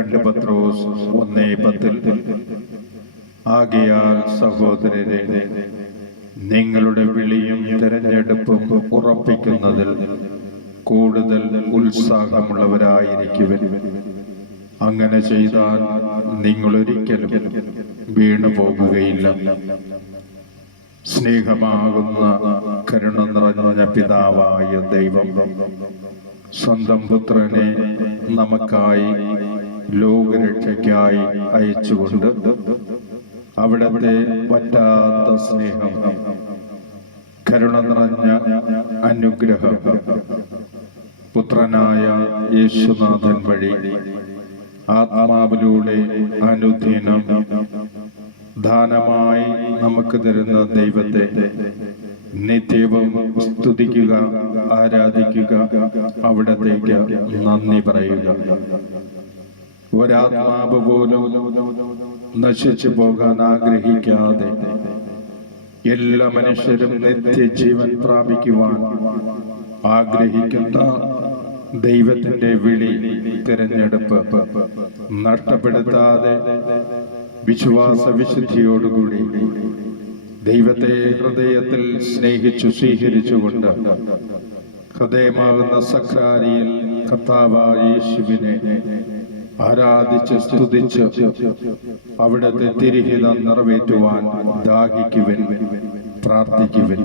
2 പത്രോസ് 1:10. ആകയാൽ സഹോദരരെ, നിങ്ങളുടെ വിളിയും തിരഞ്ഞെടുപ്പും ഉറപ്പിക്കുന്നതിൽ കൂടുതൽ ഉത്സാഹമുള്ളവരായിരിക്കുവിൻ. അങ്ങനെ ചെയ്താൽ നിങ്ങളൊരിക്കലും വീണുപോകുകയില്ല. സ്നേഹമാകുന്ന കരുണ നിറഞ്ഞ പിതാവായ ദൈവം സ്വന്തം പുത്രനെ നമുക്കായി ലോകരക്ഷയ്ക്കായി അയച്ചുകൊണ്ട് അവിടുത്തെ പറ്റാത്ത സ്നേഹം, കരുണ നിറഞ്ഞ അനുഗ്രഹം പുത്രനായ യേശുനാഥൻ വഴി ആത്മാവിലൂടെ അനുദിനം ദാനമായി നമുക്ക് തരുന്ന ദൈവത്തെ നിത്യവും സ്തുതിക്കുക, ആരാധിക്കുക, അവിടത്തേക്ക് നന്ദി പറയുക. ഒരാത്മാവ് പോലും നശിച്ചു പോകാൻ ആഗ്രഹിക്കാതെ എല്ലാ മനുഷ്യരും നിത്യജീവൻ പ്രാപിക്കുവാൻ ആഗ്രഹിക്കുന്ന ദൈവത്തിന്റെ വിളി, തിരഞ്ഞെടുപ്പ് നഷ്ടപ്പെടുത്താതെ വിശ്വാസ വിശുദ്ധിയോടുകൂടി ദൈവത്തെ ഹൃദയത്തിൽ സ്നേഹിച്ചു സ്വീകരിച്ചുകൊണ്ട് ഹൃദയമാകുന്ന സക്രാരിയിൽ കർത്താവായ യേശുവിനെ ആരാധിച്ച് സ്തുതിച്ച് അവിടുത്തെ തിരുഹിതം നിറവേറ്റുവാൻ ദാഹിക്കുവിൻ, പ്രാർത്ഥിക്കുവിൻ.